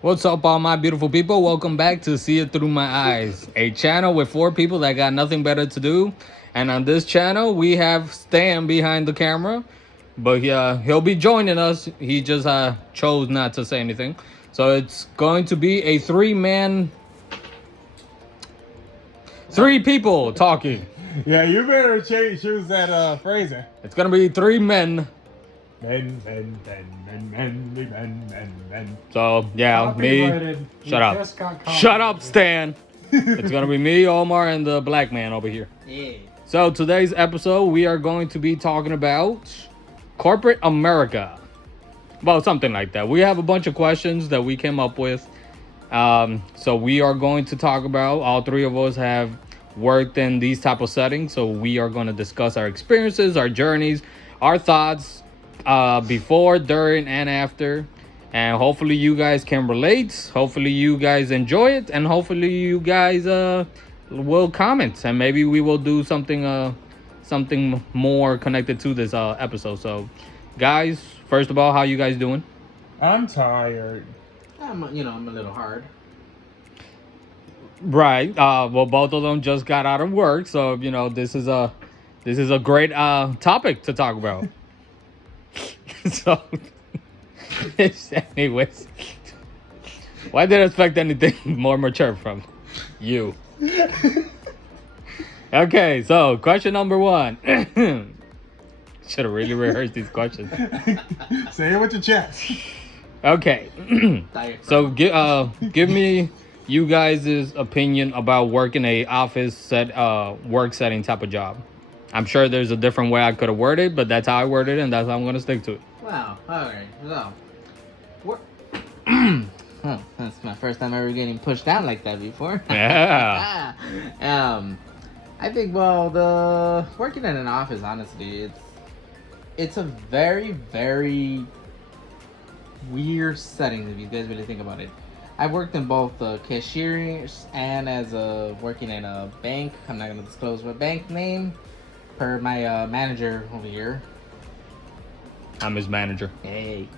What's up, all my beautiful people? Welcome back to See It Through My Eyes, a channel with four people that got nothing better to do. And on this channel, we have Stan behind the camera, but he'll be joining us. He just chose not to say anything. So it's going to be a three people talking. Yeah, you better choose that phrasing. It's gonna be three men. Men. So yeah, me. Copyrighted. Shut up. Shut up, Stan. It's gonna be me, Omar, and the black man over here. Yeah. So today's episode, we are going to be talking about corporate America. Well, something like that. We have a bunch of questions that we came up with. So we are going to talk about, all three of us have worked in these type of settings. So we are going to discuss our experiences, our journeys, our thoughts before, during, and after. And hopefully you guys can relate. Hopefully you guys enjoy it. And hopefully you guys will comment. And maybe we will do something more connected to this episode. So guys, first of all, how you guys doing? I'm tired. I'm a little hard. Right. Well, both of them just got out of work, so this is a great topic to talk about. So, anyways, why did I expect anything more mature from you? Okay, so question number one. Should have really rehearsed these questions. Say it with your chest. Okay. So give me you guys' opinion about working a office work setting type of job. I'm sure there's a different way I could have worded, but that's how I worded it, and that's how I'm gonna stick to it. Wow. All right. So, that's my first time ever getting pushed down like that before. Yeah. I think the working in an office, honestly, it's a very very weird setting if you guys really think about it. I've worked in both cashiering and as working in a bank. I'm not gonna disclose my bank name per my manager over here. I'm his manager. Hey.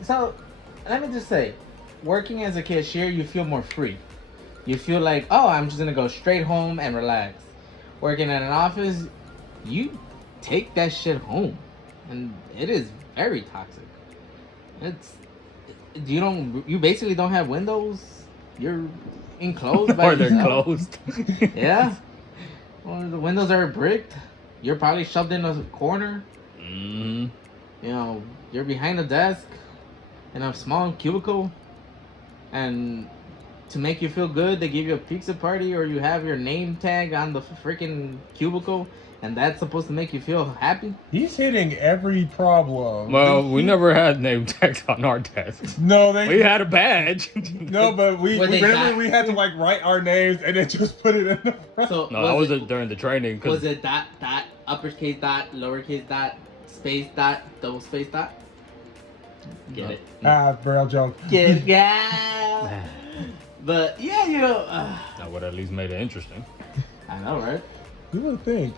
So, let me just say, working as a cashier, you feel more free. You feel like, oh, I'm just gonna go straight home and relax. Working in an office, you take that shit home, and it is very toxic. You basically don't have windows. You're enclosed by Or they're yourself. closed. Yeah. Or the windows are bricked. You're probably shoved in a corner. Mm-hmm. You're behind a desk in a small cubicle, and to make you feel good, they give you a pizza party, or you have your name tag on the freaking cubicle, and that's supposed to make you feel happy. He's hitting every problem. Well, we never had name tags on our desks. No, We had a badge. No, but we had to like write our names and then just put it in the front. So No, that was during the training. Was it dot, uppercase dot, lowercase dot, space dot, double space dot? Get it? Braille joke. Get it? Yeah. But yeah, That would at least made it interesting. I know, right? You would think,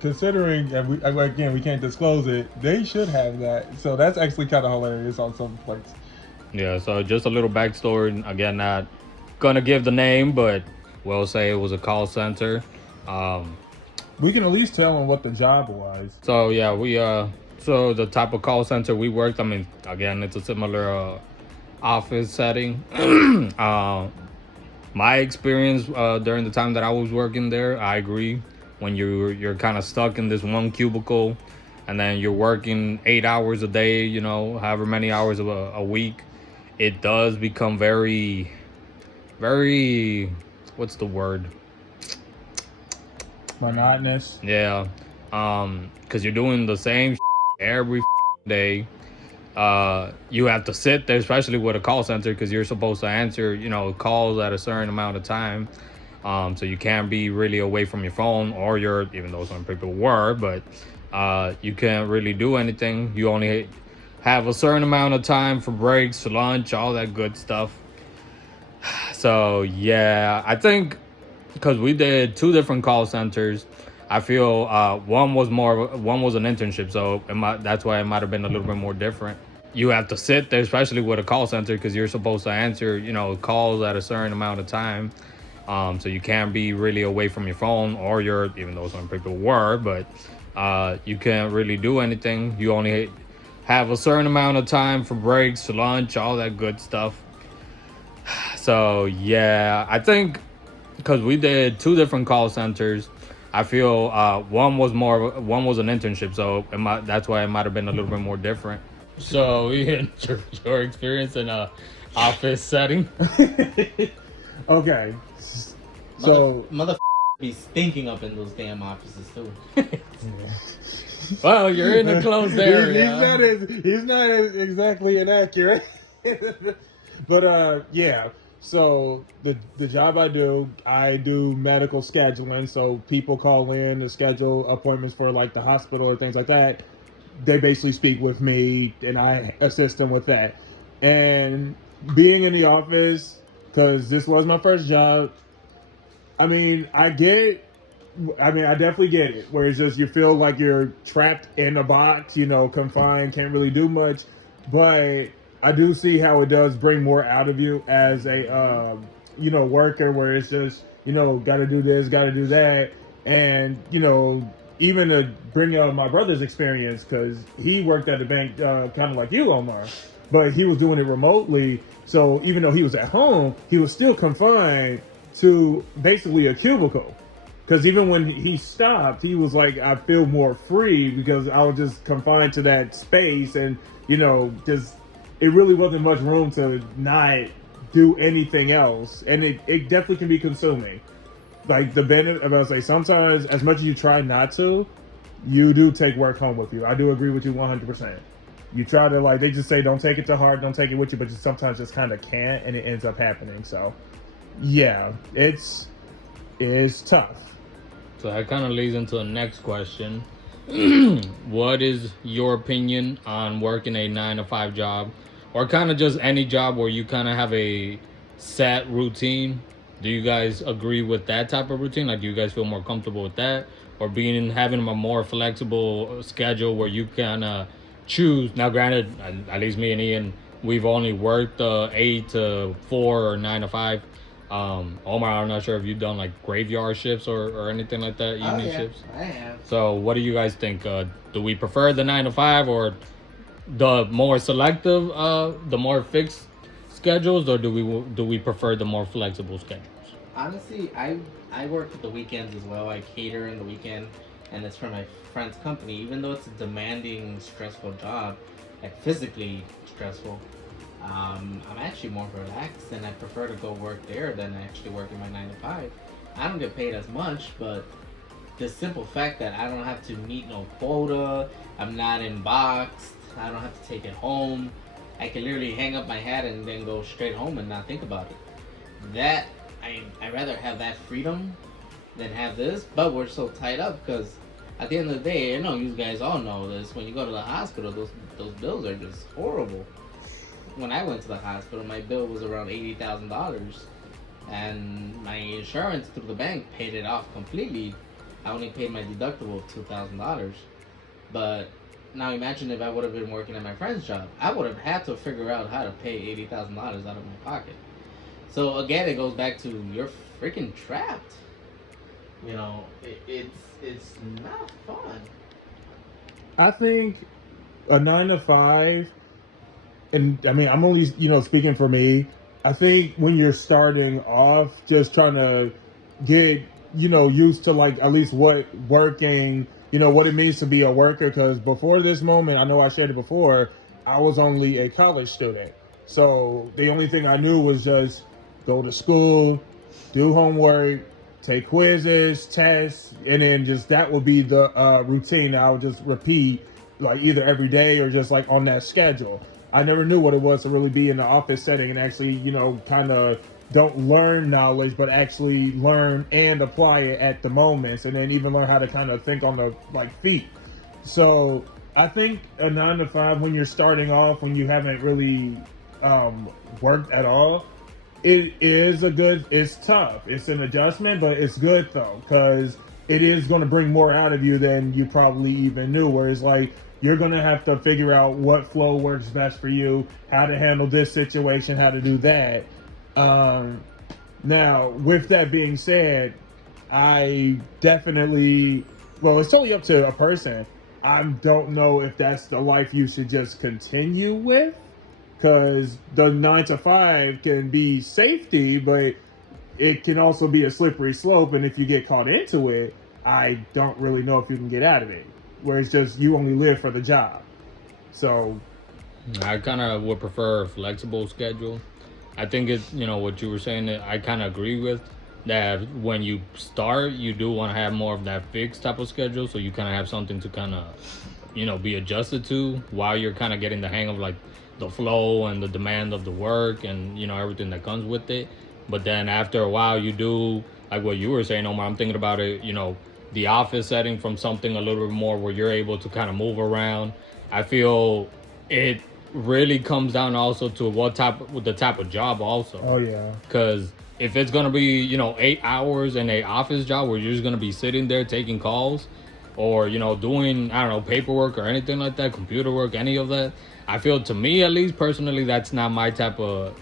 considering, and we can't disclose it, they should have that. So that's actually kind of hilarious on some places. Yeah, so just a little backstory. Again, not gonna give the name, but we'll say it was a call center. We can at least tell them what the job was. So yeah, so the type of call center we worked, I mean, again, it's a similar office setting. My experience during the time that I was working there, I agree. When you're kind of stuck in this one cubicle, and then you're working 8 hours a day, however many hours a week, it does become very, very, what's the word? Monotonous. Yeah, because you're doing the same every day. You have to sit there, especially with a call center, because you're supposed to answer, calls at a certain amount of time. So you can't be really away from your phone, or even though some people were, but you can't really do anything. You only have a certain amount of time for breaks, lunch, all that good stuff. So yeah, I think because we did two different call centers, I feel one was an internship, so that's why it might have been a little bit more different. you have to sit there, especially with a call center, because you're supposed to answer, calls at a certain amount of time. So you can't be really away from your phone or even though some people were, but you can't really do anything. You only have a certain amount of time for breaks, lunch, all that good stuff. So yeah, I think because we did two different call centers, I feel one was an internship, so that's why it might have been a little bit more different. So Ian, your experience in a office setting. Okay. So mother be stinking up in those damn offices too. Well, you're in a closed area. He's not as exactly inaccurate. But yeah. So the job I do medical scheduling. So people call in to schedule appointments for like the hospital or things like that. They basically speak with me and I assist them with that. And being in the office, because this was my first job, I definitely get it. Where it's just you feel like you're trapped in a box, confined, can't really do much. But I do see how it does bring more out of you as a, worker, where it's just, got to do this, got to do that. And, even to bring out my brother's experience, because he worked at the bank kind of like you, Omar, but he was doing it remotely. So even though he was at home, he was still confined to basically a cubicle. Because even when he stopped, he was like, I feel more free because I was just confined to that space. And, just it really wasn't much room to not do anything else. And it definitely can be consuming. Like the benefit, about say sometimes as much as you try not to, you do take work home with you. I do agree with you 100%. You try to they just say don't take it to heart, don't take it with you, but you sometimes just kind of can't, and it ends up happening. So yeah, it's tough. So that kind of leads into the next question. What is your opinion on working a 9 to 5 job, or kind of just any job where you kind of have a set routine? Do you guys agree with that type of routine? Like, do you guys feel more comfortable with that, or having a more flexible schedule where you can choose? Now, granted, at least me and Ian, we've only worked 8 to 4 or 9 to 5. Omar, I'm not sure if you've done like graveyard shifts or anything like that, evening shifts. I have. So, what do you guys think? Do we prefer the 9 to 5 or the more selective, the more fixed schedules, or do we prefer the more flexible schedules? Honestly, I work at the weekends as well. I cater in the weekend, and it's for my friend's company. Even though it's a demanding, stressful job, like physically stressful, I'm actually more relaxed, and I prefer to go work there than actually working my 9 to 5. I don't get paid as much, but the simple fact that I don't have to meet no quota, I'm not inboxed, I don't have to take it home. I can literally hang up my hat and then go straight home and not think about it. That I'd rather have that freedom than have this, but we're so tied up because at the end of the day, I know you guys all know this. When you go to the hospital, those bills are just horrible. When I went to the hospital, my bill was around $80,000, and my insurance through the bank paid it off completely. I only paid my deductible of $2,000, but now imagine if I would have been working at my friend's job. I would have had to figure out how to pay $80,000 out of my pocket. So again, it goes back to you're freaking trapped. It's not fun. I think a 9 to 5, and I'm only speaking for me. I think when you're starting off, just trying to get used to at least what working. What it means to be a worker, because before this moment, I know I shared it before, I was only a college student. So the only thing I knew was just go to school, do homework, take quizzes, tests, and then just that would be the routine I would just repeat either every day or just on that schedule. I never knew what it was to really be in the office setting and actually, kind of don't learn knowledge, but actually learn and apply it at the moments, and then even learn how to kind of think on the feet. So I think a 9 to 5, when you're starting off, when you haven't really worked at all, it's tough. It's an adjustment, but it's good though, because it is going to bring more out of you than you probably even knew. Whereas you're going to have to figure out what flow works best for you, how to handle this situation, how to do that. Now, with that being said, I definitely, well, it's totally up to a person. I don't know if that's the life you should just continue with, because the 9 to 5 can be safety, but it can also be a slippery slope. And if you get caught into it, I don't really know if you can get out of it, where it's just you only live for the job. So I kind of would prefer a flexible schedule. I think it's, what you were saying, that I kind of agree with, that when you start, you do want to have more of that fixed type of schedule, so you kind of have something to kind of, be adjusted to while you're kind of getting the hang of like the flow and the demand of the work and, everything that comes with it. But then after a while, you do, like what you were saying, Omar, I'm thinking about it, the office setting from something a little bit more where you're able to kind of move around. I feel it really comes down also to the type of job also. Oh yeah. Because if it's gonna be 8 hours in a office job where you're just gonna be sitting there taking calls, or doing, I don't know, paperwork or anything like that, computer work, any of that, I feel, to me at least personally, that's not my type of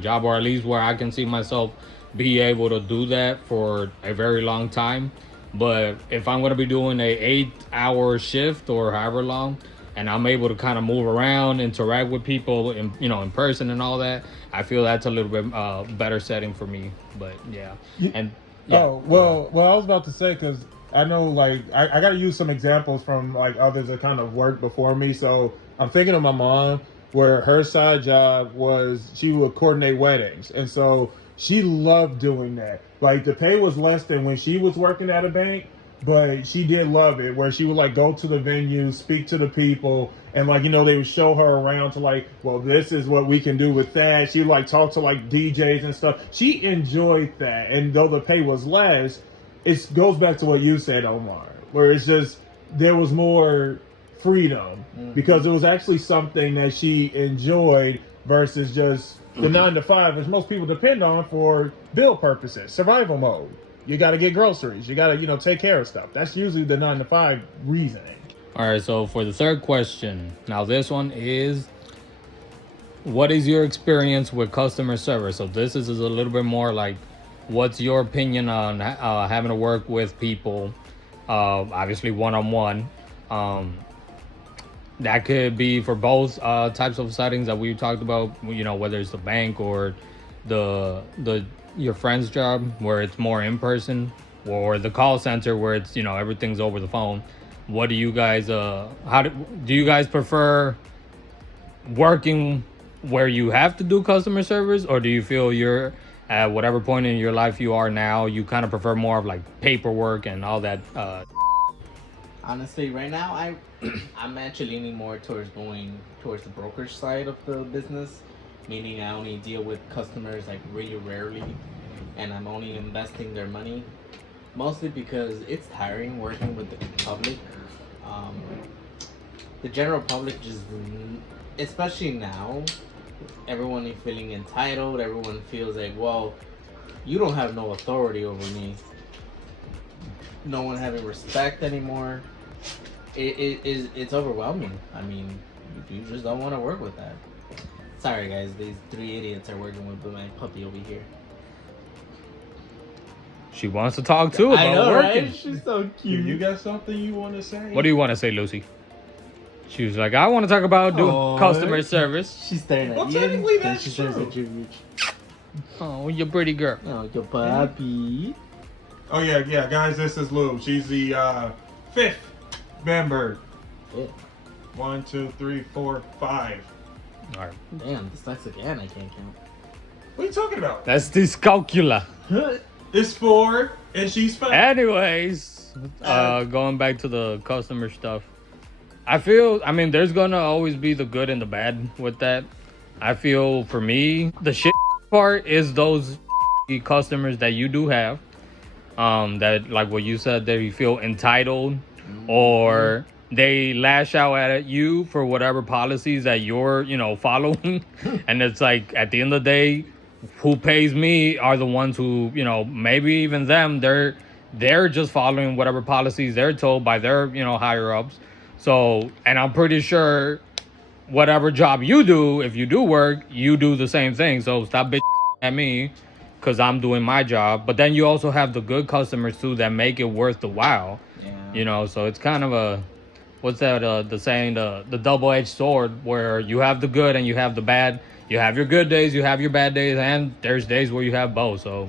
job, or at least where I can see myself be able to do that for a very long time. But if I'm gonna be doing a 8-hour shift or however long, and I'm able to kind of move around, interact with people in person and all that, I feel that's a little bit better setting for me. But yeah. And yeah. Oh, well, I was about to say, because I know, like, I got to use some examples from, like, others that kind of worked before me. So I'm thinking of my mom, where her side job was she would coordinate weddings. And so she loved doing that. Like, the pay was less than when she was working at a bank, but she did love it, where she would, like, go to the venue, speak to the people, and, like, they would show her around to, like, well, this is what we can do with that. She would, like, talk to, like, DJs and stuff. She enjoyed that. And though the pay was less, it goes back to what you said, Omar, where it's just there was more freedom, because it was actually something that she enjoyed versus just the 9 to 5, which most people depend on for bill purposes, survival mode. You got to get groceries. You got to, take care of stuff. That's usually the 9 to 5 reasoning. All right, so for the third question, now this one is, what is your experience with customer service? So this is a little bit more like, what's your opinion on having to work with people, obviously one-on-one? That could be for both types of settings that we talked about, whether it's the bank or your friend's job where it's more in person, or the call center where it's everything's over the phone. What do you guys do you guys prefer working where you have to do customer service, or do you feel you're at whatever point in your life you are now, you kind of prefer more of like paperwork and all that? Honestly, right now I'm actually leaning more towards going towards the brokerage side of the business, meaning I only deal with customers like really rarely, and I'm only investing their money, mostly because it's tiring working with the public. The general public just, especially now, everyone is feeling entitled. Everyone feels like, well, you don't have no authority over me. No one having respect anymore. It's overwhelming. I mean, you just don't want to work with that. Sorry guys, these 3 idiots are working with my puppy over here. She wants to talk too about I know, working. right? She's so cute. You got something you want to say? What do you want to say, Lucy? She was like, I want to talk about doing customer service. She's staring at Well, you. technically Then that's she stares true. at you. Oh, you pretty girl. Oh, your puppy. Oh yeah, guys. This is Lou. She's the 5th member. Yeah. 1, 2, 3, 4, 5. All right. Damn, dyslexic and I can't count. What are you talking about? That's dyscalculia. It's 4 and she's 5. Anyways, going back to the customer stuff, I mean, there's gonna always be the good and the bad with that. I feel for me, the shit part is those customers that you do have, that, like what you said, that you feel entitled, or they lash out at you for whatever policies that you're, following. And it's like, at the end of the day, who pays me are the ones who, maybe even them, they're just following whatever policies they're told by their, higher ups. So, and I'm pretty sure whatever job you do, if you do work, you do the same thing. So stop bitch at me because I'm doing my job. But then you also have the good customers too that make it worth the while. Yeah. So it's kind of a, what's that, the saying, the double-edged sword, where you have the good and you have the bad. You have your good days, you have your bad days, and there's days where you have both. So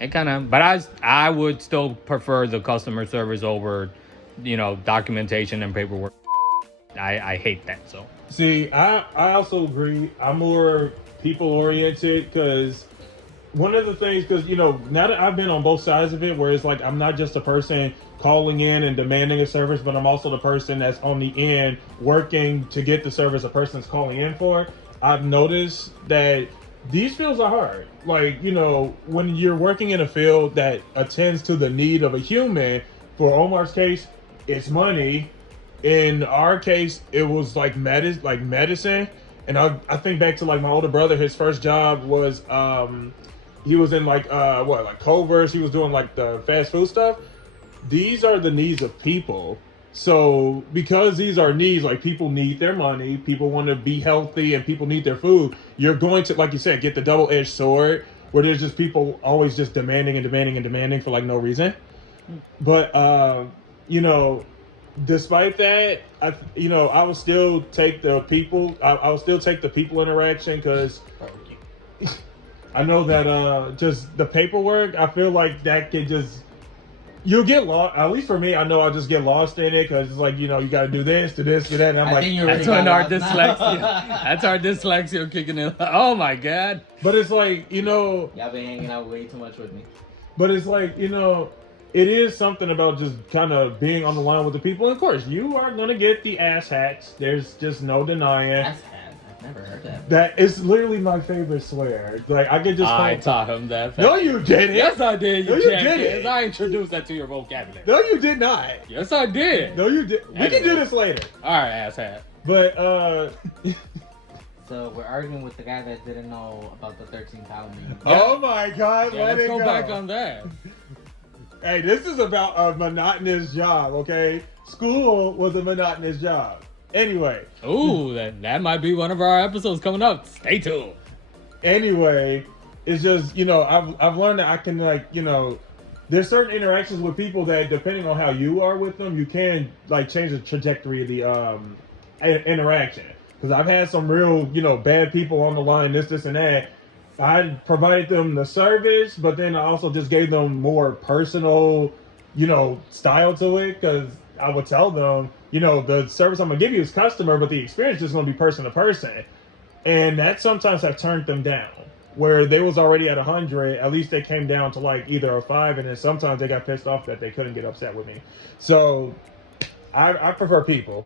it kind of, but I would still prefer the customer service over, documentation and paperwork. I hate that. So See, I also agree. I'm more people oriented because one of the things, because now that I've been on both sides of it, where it's like I'm not just a person calling in and demanding a service, but I'm also the person that's on the end working to get the service a person's calling in for. I've noticed that these fields are hard. Like, when you're working in a field that attends to the need of a human, for Omar's case, it's money. In our case, it was like medicine. And I think back to like my older brother, his first job was he was in like Culver's. He was doing like the fast food stuff. These are the needs of people. So because these are needs, like people need their money, people want to be healthy, and people need their food. You're going to, like you said, get the double-edged sword where there's just people always just demanding and demanding and demanding for like no reason. But despite that, I would still take the people. I would still take the people interaction because I know that just the paperwork. I feel like that could just you'll get lost. At least for me, I know I'll just get lost in it because it's like you got to do this, do this, do that. And I'm like, that's when our dyslexia. That's our dyslexia kicking in. Oh my god! But it's like Y'all been hanging out way too much with me. But it's like it is something about just kind of being on the line with the people. And of course, you are gonna get the ass hats. There's just no denying. Ass hat? I've never heard that. That is literally my favorite swear. Like I could just. I taught him that. No, you didn't. Yes, I did. No, you didn't. I introduced that to your vocabulary. No, you did not. Yes, I did. No, you did. We can do this later. All right, ass hat. But So we're arguing with the guy that didn't know about the 13 colony. Oh my God! Yeah, let let's it go go back on that. Hey, this is about a monotonous job, okay? School was a monotonous job. Anyway. Ooh, that might be one of our episodes coming up. Stay tuned. Anyway, it's just, I've learned that I can there's certain interactions with people that depending on how you are with them, you can like change the trajectory of the interaction. Because I've had some real, bad people on the line, this and that. I provided them the service, but then I also just gave them more personal, style to it. Because I would tell them, the service I'm gonna give you is customer, but the experience is gonna be person to person, and that sometimes have turned them down. Where they was already at 100, at least they came down to like either a 5, and then sometimes they got pissed off that they couldn't get upset with me. So I prefer people.